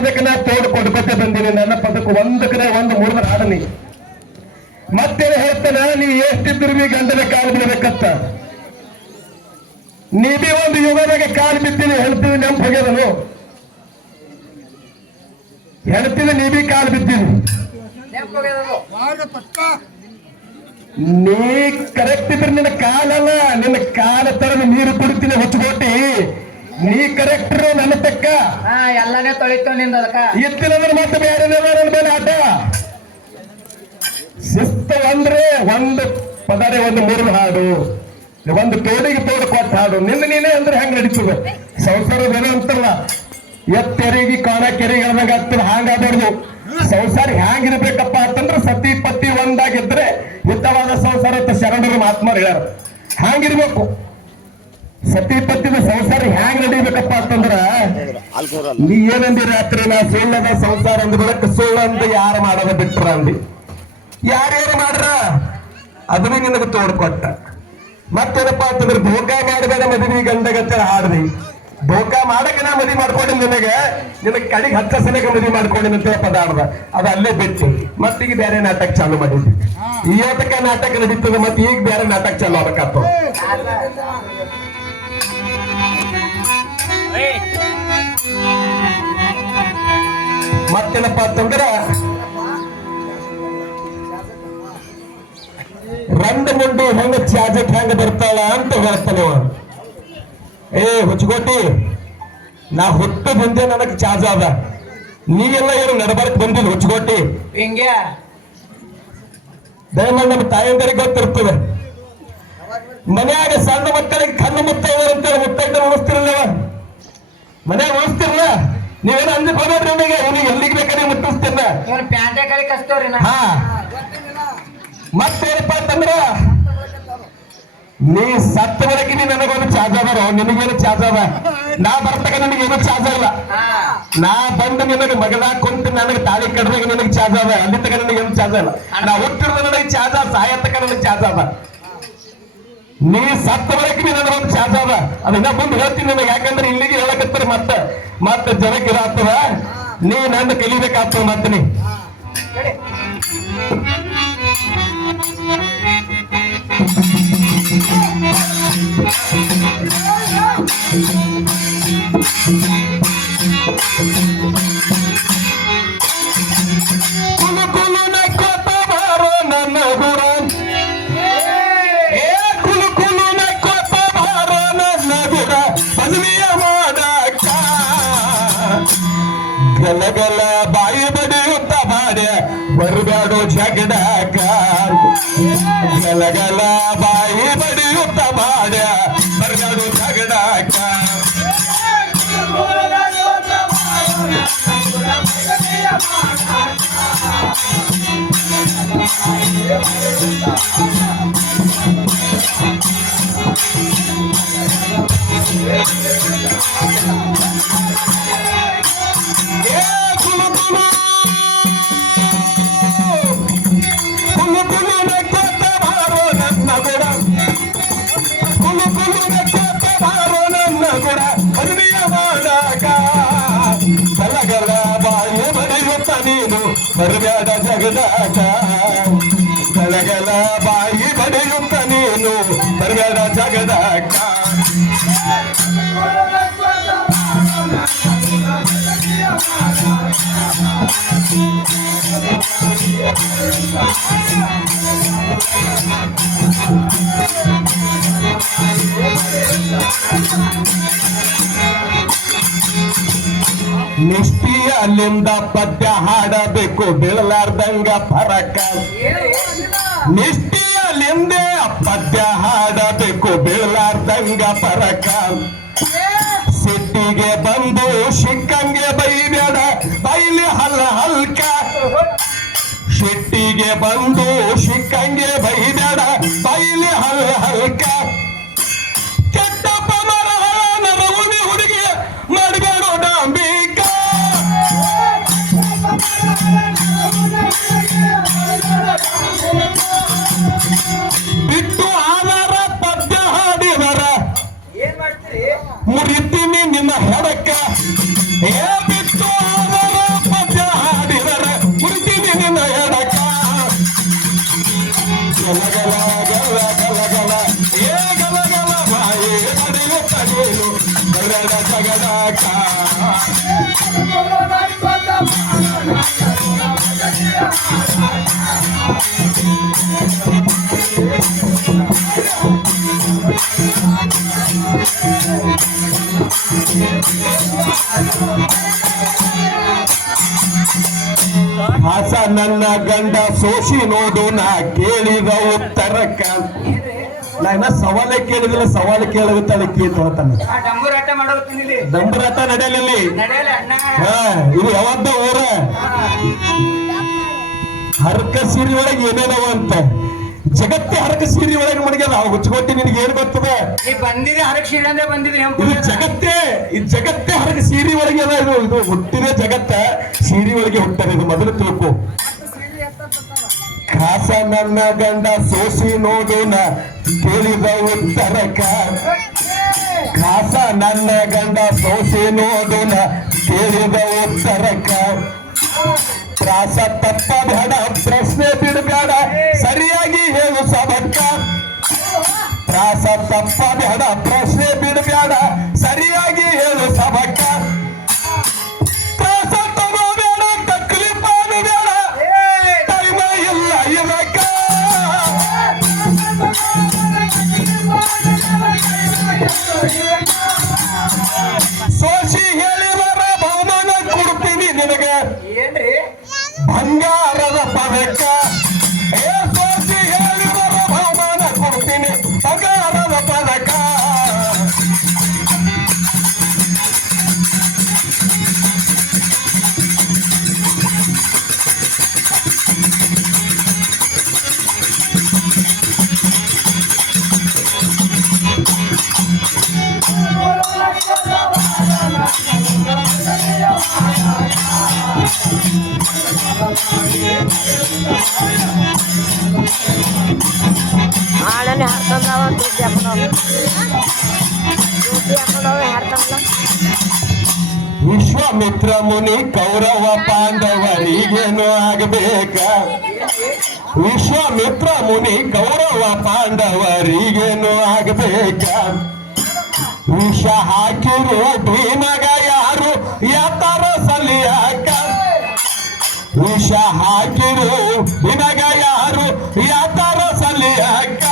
ಪದಕನ ತೋಡು ಕೊಡ್ಕೊತೆ ಬಂದೀನಿ ನನ್ನ ಪದಕ ಒಂದಕ್ಕನೆ ಒಂದು ಮೂರನ ಹಾಡನಿ ಮತ್ತೇನು ಹೇಳ್ತಾನ? ನೀವು ಎಷ್ಟಿದ್ರು ಬಿ ಗಂಡನ ಕಾಲು ಬಿಡಬೇಕತ್ತ ನೀ ಬಿ ಒಂದು ಯುಗದಾಗ ಕಾಲು ಬಿತ್ತೀನಿ ಹೇಳ್ತೀವಿ ನೆಂಪು ಹೋಗ್ಯದನು ಹೇಳ್ತೀನಿ ನೀ ಬಿ ಕಾಲು ಬಿತ್ತೀನಿ ನೀ ಕರೆಕ್ಟ್ ಇದ್ರೆ ನಿನ್ನ ಕಾಲಲ್ಲ ನಿನ್ನ ಕಾಲ ತರ ನೀರು ಕುಡಿತೀನಿ ಹೊಚ್ಕೊಟ್ಟಿ ನೀ ಕರೆಕ್ಟ್ ನನ್ನ ತಕ್ಕ ಹಾ ಎಲ್ಲಾನೇ ತೊಳಿತು ನಿಂದ ಅದಕ್ಕ. ಮತ್ತೆ ಬೇರೆ ನನ್ನ ಮೇಲೆ ಆಟ. ಶಿಸ್ತು ಅಂದ್ರೆ ಒಂದು ಪದರೆ ಒಂದು ಮೂರು ಹಾಡು. ಒಂದು ತೋಡಿಗೆ ತೋಡು ಕೊಟ್ಟ ಹಾಡು. ನಿನ್ನ ನೀನೇ ಅಂದ್ರೆ ಹೆಂಗ್ ನಡೀತದೆ? ಸಂಸಾರದ ಏನೋ ಅಂತಲ್ಲ ಎತ್ತೆರಿಗೆ ಕಾಣ ಕೆರೆಗೆ ಹೇಳ್ದಂಗ ಆಗ್ತದೆ ಸಂಸಾರ ಹ್ಯಾಂಗಿರ್ಬೇಕಪ್ಪ ಅಂತಂದ್ರೆ ಸತಿ ಪತಿ ಒಂದಾಗಿದ್ರೆ ಹಿತವಾದ ಸಂಸಾರ ಅಂತ ಶರಣರು ಮಹಾತ್ಮರು ಹೇಳ್ಯಾರ. ಹ್ಯಾಂಗಿರ್ಬೇಕು? ಸತಿ ಪತ್ತಿನ ಸಂಸಾರ ಹ್ಯಾಂಗ್ ನಡಿಬೇಕಪ್ಪ ಅಂತಂದ್ರ ನೀ ಏನಂದಿ ರಾತ್ರಿ ನಾ ಸುಳ್ಳದ ಸಂಸಾರ ಅಂದ ಬಳಿಕ ಸುಳ್ಳ ಅಂತ ಯಾರು ಮಾಡದ ಬಿಟ್ರ ಅಂದಿ? ಯಾರ್ಯಾರು ಮಾಡ್ರ? ಅದನ್ನ ನಿನಗೆ ತೋಡ್ಕೊಟ್ಟ. ಮತ್ತೇನಪ್ಪ ಅಂತಂದ್ರೆ ಭೋಗ ಮಾಡಬೇಡ ಮದುವೆ ಗಂಡಗತ್ತೆ ಹಾಡ್ರಿ ಭೋಗ ಮಾಡಕ ನಾ ಮದಿ ಮಾಡ್ಕೊಂಡಿ ನಿನಗೆ. ನಿನಗೆ ಕಡಿಗೆ ಹತ್ತ ಸಲಕ ಮದಿ ಮಾಡ್ಕೊಂಡಿನ ಅಂತ ಪದಾರ್ಥ. ಅದ ಅದು ಅಲ್ಲೇ ಬಿಟ್ಟು ಮತ್ತೀಗ ಬೇರೆ ನಾಟಕ ಚಾಲು ಮಾಡಿದ್ವಿ ಇವತ್ತಕ್ಕ ನಾಟಕ ನಡೀತದೆ ಮತ್ತೆ ಈಗ ಬೇರೆ ನಾಟಕ ಚಾಲು ಆಗಬೇಕಾಗ್ತದೆ. ಮತ್ತೇನಪ್ಪ ಅಂತಂದ್ರ ರಂಡ ಮುಂಡಿ ಹೆಂಗ ಚಾಜಕ್ ಹೆಂಗ ಬರ್ತಾಳ ಅಂತ ಹೇಳ್ತಾನೆ. ಏ ಹುಚ್ಚಗೋಟಿ ನಾ ಹುಟ್ಟು ಬಂದೆ ನನಗೆ ಚಾಜ ಅದ. ನೀವೆಲ್ಲ ಏನು ನಡಬರ್ಕ್ ಬಂದಿಲ್ಲ ಹುಚ್ಚಗೋಟಿ? ಹಿಂಗೆ ದಯಮಾಡಿ ನಮ್ಮ ತಾಯಂದರಿಗೆ ಗೊತ್ತಿರ್ತದೆ. ಮನ್ಯಾಗ ಸಣ್ಣ ಮಕ್ಕಳಿಗೆ ಕಣ್ಣು ಮುತ್ತೈದ ಅಂತೇಳಿ ಮುತ್ತೈದ ಉಣಿಸ್ತಿರಲ್ಲವ ಮನ್ಯಾಗ ಉಣಿಸ್ತಿರಲ್ಲ ನೀವೇನು ಅಲ್ಲಿ ಹೋಗ್ಬೇಡ್ರಿ ಅವನಿಗೆ ಅವನಿಗೆ ಎಲ್ಲಿಗೆ ಬೇಕಾದ್ರೆ ಮುಟ್ಟಿಸ್ತಿರ್ಲ ಇವನ್ ಪ್ಯಾಂಟೆ ಕಳಿ ಕಸ್ತವ್ರಿ ನಾ. ಹಾ. ಮತ್ತೇನಪ್ಪ ಅಂತಂದ್ರ ನೀ ಸತ್ತವರೆಗೆ ನೀ ನನಗೊಂದು ಚಾರ್ಜ್ ಅದಾರ ನಿನಗೇನು ಚಾರ್ಜ್ ಅದ ನಾ ಬರ್ತಕ ಏನು ಚಾರ್ಜ್ ಇಲ್ಲ. ಹಾ. ನಾ ಬಂದು ನಿನಗೆ ಮಗಳ ಕುಂತು ನನಗೆ ತಾಳಿ ಕಡ್ದಾಗ ನಿನಗೆ ಚಾರ್ಜ್ ಅದ ಅಲ್ಲಿ ತಕ ಏನು ಚಾರ್ಜ್ ಇಲ್ಲ. ನಾ ಹುಟ್ಟಿರ್ದ ನನಗೆ ಚಾರ್ಜ್ ಅದ ಸಾಯ ತಕ ನನಗೆ ಚಾರ್ಜ್ ಅದ ನೀ ಸತ್ತವರೆಗೆ ನೀನು ಒಂದು ಚಾರ್ಜ್ ಅದ. ಅದನ್ನ ಮುಂದೆ ಹೇಳ್ತೀನಿ ನಿಮಗೆ ಯಾಕಂದ್ರೆ ಇಲ್ಲಿಗೆ ಹೇಳಕತ್ತಾರೆ ಮತ್ತೆ. ಮತ್ತೆ ಜನಕ್ಕೆ ಇದಾಗ್ತದ. ನೀ ನನ್ನ ಕಲಿಬೇಕಾಗ್ತದ ಮತ್ತೆ ನೀ. Thank ಕುಲು ಗಲಗಲ ಬಾಯಿ ಬಡಿಯುತ್ತ ಬಾಡ್ಯ ಬರಬೇಡೋ ಜಗಡಕ ಏ ಕುಲು ಕುಲು ಕುಲು ನೀನು ಬರಬೇಡ ಜಗದಾಕ ಗಲಗಲ ಬಾಯಿ ಬಡಿಯುತ್ತ ನೀನು ಬರಬೇಡ ಜಗದಾಕ ನಿಷ್ಠಿಯಲ್ಲಿಂದ ಪದ್ಯ ಹಾಡಬೇಕು, ಬೀಳಲಾರ್ದಂಗ ಫರಕ ನಿಷ್ಠಿಯಲ್ಲಿಂದ ಪದ್ಯ ಹಾಡಬೇಕು, ಬೀಳಲಾರ್ದಂಗ ಫರಕ ಸಿಟ್ಟಿಗೆ ಬಂದು ಶಿಕ್ಕಂಗೆ ಬೈಬೇಡ, ಬೈಲಿ ಹಲ್ಲ ಹಲ್ಕ. ಸಿಟ್ಟಿಗೆ ಬಂದು ಗಂಡ ಸೋಸಿ ನೋಡು ನಾ ಕೇಳಿದ ಉತ್ತರಕ್ಕ ನಾ ಇನ್ನ ಸವಾಲೆ ಕೇಳಿದಿಲ್ಲ ಸವಾಲು ಕೇಳುತ್ತಾಳೆ ಕೇಳ್ತಾನೆ ಡಂಬೂರಾಟ ನಡೆಯಲಿಲ್ಲ ಹಾ ಇದು ಯಾವತ್ತ ಊರ? ಹರಕ ಸೀರೆ ಒಳಗೆ ಏನೇನವ ಅಂತ. ಜಗತ್ತೆ ಹರಕ ಸೀರೆ ಒಳಗೆ ಮಡಗ್ಯದ ಹುಚ್ಚಕೊಟ್ಟಿ ನಿನಗೆ ಏನ್ ಗೊತ್ತದ? ಬಂದಿದೆ ಹರಕ್ ಅಂದ್ರೆ ಇದು ಜಗತ್ತೇ ಇದು ಜಗತ್ತೇ ಹರಕ ಸೀರೆ ಒಳಗೆ ಅದ. ಇದು ಇದು ಹುಟ್ಟಿದ ಜಗತ್ತ ಸೀರೆ ಒಳಗೆ ಹುಟ್ಟದ. ಇದು ಮೊದಲು ತಿಳ್ಕೊ. ಕಾಸ ನನ್ನ ಗಂಡ ಸೋಸಿ ನೋಡೋಣ ಕೇಳಿದ ಉತ್ತರಕ ಕಾಸ ನನ್ನ ಗಂಡ ಸೋಸಿ ನೋಡೋಣ ಕೇಳಿದ ಉತ್ತರಕ ತ್ರಾಸ ತಪ್ಪ ಬೇಡ, ಪ್ರಶ್ನೆ ಬಿಡಬೇಡ ಸರಿಯಾಗಿ ಹೇಳು ಸಬಕ್ಕ ತ್ರಾಸ ತಪ್ಪ ಬೇಡ, ಪ್ರಶ್ನೆ ಬಿಡಬೇಡ ಸರಿಯಾಗಿ ಸೋಸಿ ಹೇಳಿದರ ಬಹುಮಾನ ಕೊಡ್ತೀನಿ ನಿನಗೆ. ಏನ್ರಿ? ಬಂಗಾರದ ಪದಕ. ವಿಶ್ವಾಮಿತ್ರ ಮುನಿ ಕೌರವ ಪಾಂಡವರಿಗೇನು ಆಗಬೇಕ? ವಿಶ್ವಾಮಿತ್ರ ಮುನಿ ಕೌರವ ಪಾಂಡವರಿಗೇನು ಆಗಬೇಕ? ವಿಷ ಹಾಕಿರು ಭೀಮಗ ಯಾರು? ಯಾತರ ಸಲಿಯಾಕ? ವಿಷ ಹಾಕಿರು ಭೀಮಗ ಯಾರು? ಯಾತರ ಸಲಿಯಾಕ?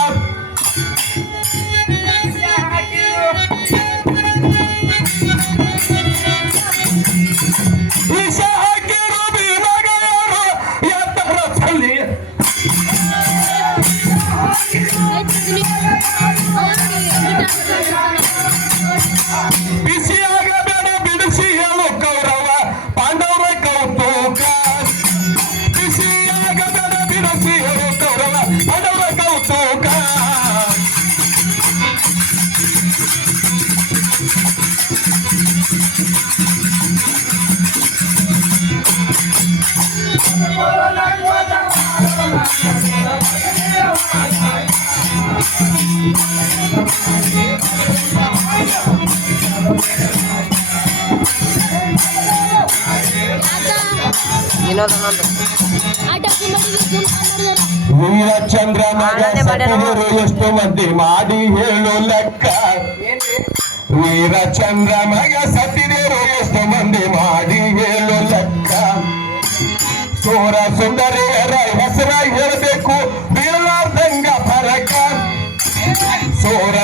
ವೀರಚಂದ್ರ ಮಗ ಸತ್ತವರು ಎಷ್ಟು ಮಂದಿ ಮಾಡಿ ಹೇಳು ಲೆಕ್ಕ? ವೀರಚಂದ್ರ ಮಗ ಸತ್ತಿದೇರು ಎಷ್ಟು ಮಂದಿ ಮಾಡಿ ಹೇಳು ಲೆಕ್ಕ? ಸೋರ ಸುಂದರಿಯರ ಹೆಸರ ಹೇಳಬೇಕು ಬೀಳಲಾರ್ದಂಗ ಫರಕ ಸೋರ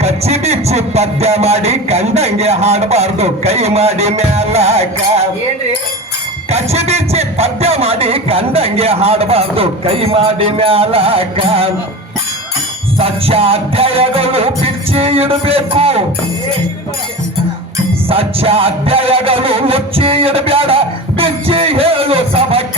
ಕಚ್ಚಿ ಬಿಚ್ಚಿ ಪದ್ಯ ಮಾಡಿ ಕಂಡಂಗೆ ಹಾಡಬಾರ್ದು ಕೈ ಮಾಡಿ ಮ್ಯಾಲ ಏನ್ರಿ? ಕಚ್ಚಿ ಬಿಚ್ಚಿ ಪದ್ಯ ಮಾಡಿ ಕಂಡಂಗೆ ಹಾಡಬಾರ್ದು ಕೈ ಮಾಡಿ ಮೇಲಾಕ ಸತ್ಯಾಧ್ಯಾಯಗಳು ಬಿಚ್ಚಿ ಇಡಬೇಕು. ಸತ್ಯಾಧ್ಯಾಯಗಳು ಮುಚ್ಚಿ ಇಡಬೇಡ ಬಿಚ್ಚಿ ಹೇಳು ಸಬಕ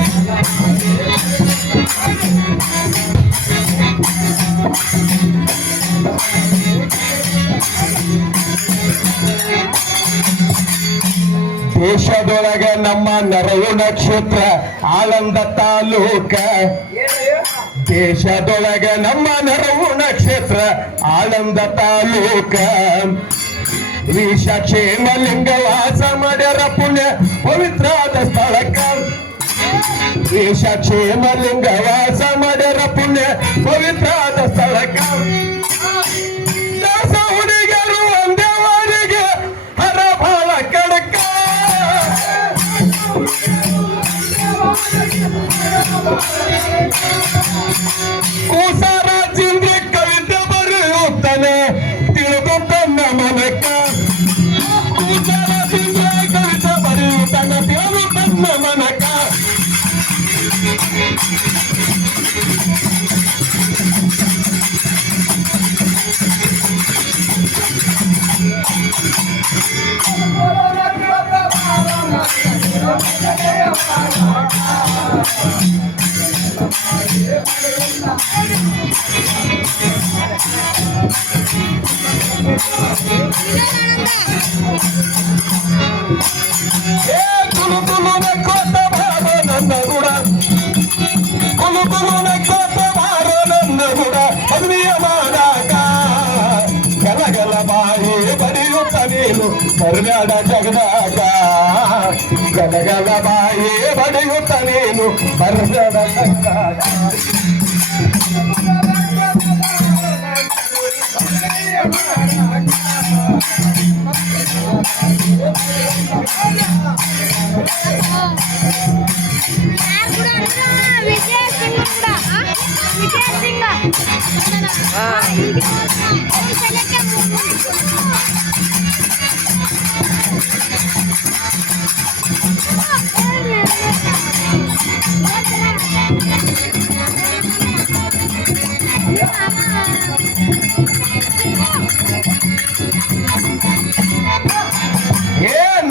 ನಮ್ಮ ಕ್ಷೇತ್ರ ಆಳಂದ ತಾಲೂಕ. ದೇಶದೊಳಗ ನಮ್ಮ ನರವು ಕ್ಷೇತ್ರ ಆಳಂದ ತಾಲೂಕ. ಕ್ಷೇಮ, ಲಿಂಗ ವಾಸ ಮಾಡ್ಯಾರ ಪುಣ್ಯ ಪವಿತ್ರಾದ ಸ್ಥಳಕ್ಕ. ಕ್ಷೇಮ, ಲಿಂಗ ವಾಸ ಮಾಡ್ಯಾರ ಪುಣ್ಯ ಪವಿತ್ರಾದ ಸ್ಥಳಕ್ಕ. ಬಾಯಿ ಬಡಿಯುತ್ತ ನೀನು ಬರಬೇಡ ಜಗದಾಗ ಗಲಗಲ ಬಾಯಿ ಬಡಿಯುತ್ತ ನೀನು ಬರಬೇಡ ಜಗದಾಗ ವಿಜಯ ಸಿಂಗ್ ಕೂಡ ವಿಜಯ ಸಿಂಗ್ ಏ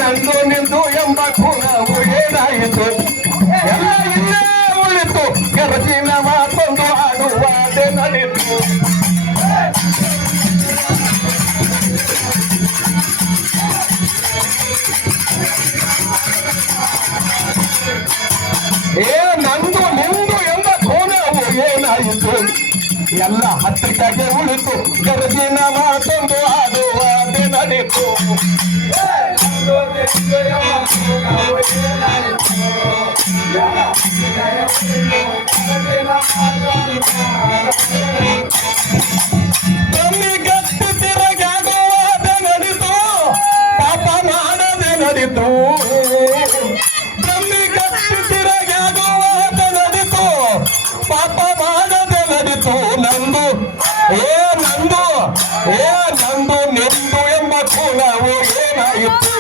ನಂದು ನಿಂದು ಎಂಬ ಗುಣವು ಏನಾಯಿತು ಏ, ನಂದು ಮುಂದೆ ಎಂಬ ಕೋಣವು ಏನಾಯಿತು? ಎಲ್ಲ ಹತ್ತಿರಕ್ಕೆ ಉಳಿತು, ಗರ್ಜಿನ ಮಾತೊಂದು ಆಡುವ ನಡೀತು. ಗಟ್ಟಿ ತಿರುಗಾಡುವಾದ ನಡೀತು, ಪಾಪ ಮಾಡದೆ ನಡೀತು. ಏ ನಂದು ಏ ನಂದು ನಿಂದು ಎಂಬ ಕುಲವು ಏನಾಯಿತು?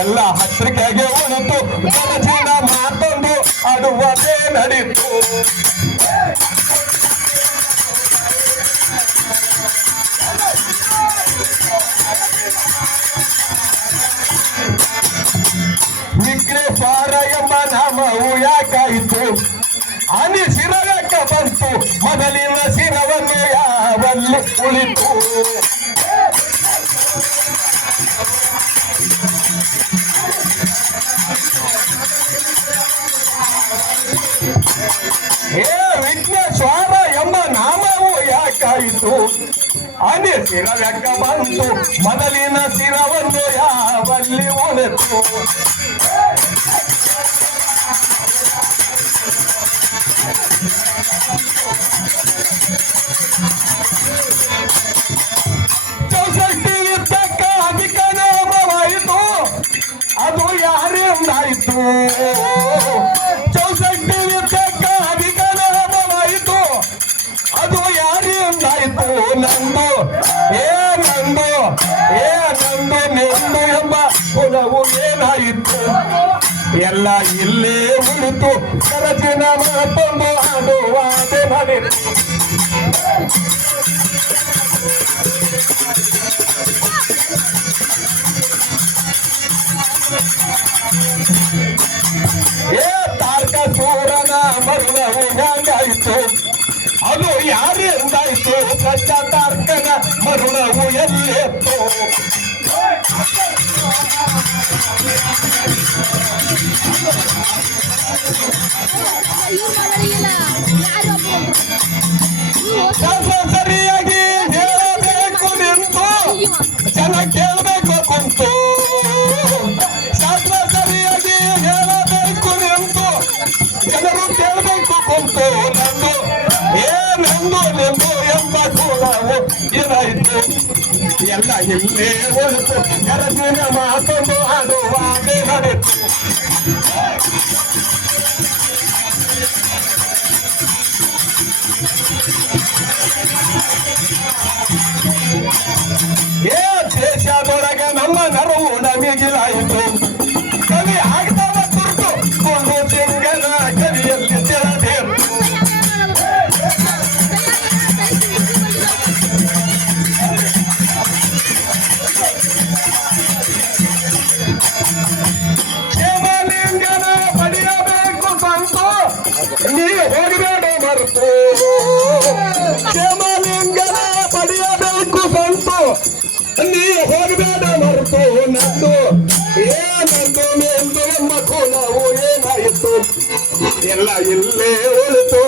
ಎಲ್ಲ ಹತ್ರಿಕೆಗೆ ಉಳಿತು. ಗರಜಿನ ಮಾತೊಂದು ಅಡುವದೇ ನಡೀತು. ವಿಘ್ನೇಶ್ವರ ಎಂಬ ನಾಮವು ಯಾಕಾಯಿತು? ಅನಿ ಕುಳಿತು ಹೇ ವಿಘ್ನೇಶ್ವರ ಎಂಬ ನಾಮವು ಯಾಕಾಯಿತು? ಅನಿ ಸಿರ ವ್ಯಕ್ಕ ಬಂತು ಮೊದಲಿನ ಸಿರವನ್ನು ಯಾವಲ್ಲಿ ಒಡೆತು ಚೌಸಟ್ಟಿ ಯುದ್ಧಕ್ಕ ಅಧಿಕನಾಮವಾಯಿತು ಅದು ಯಾರಿಂದಾಯಿತು ನಂದು ಏ ನಂದು ಏ ನಂದು ನಿಂದು ಎಂಬ ಏನಾಯಿತು ಎಲ್ಲ ಏ ತಾರ್ಕ ಸೂರನ ಮರಣವು ಹೆಂಗಾಯಿತು ಅದು ಯಾರು ಎಂದಾಯಿತು ಪ್ರಜ ತಾರ್ಕನ ಮರಣವು ಎಲ್ಲೆತ್ತು ಶಾಸ್ತ್ರ ಕೇಳಬೇಕು ಕುಂತು ನಂದು ಏ ನಂದು ನಿಂದು ಎಂಬ ಕೂಡವು ಏನಾಯಿತು ಎಲ್ಲ ಇಲ್ಲೇ ಉಳಿತು ಎರಡಿನ ಏನಂದು ನಿಂದು ಎಂಬ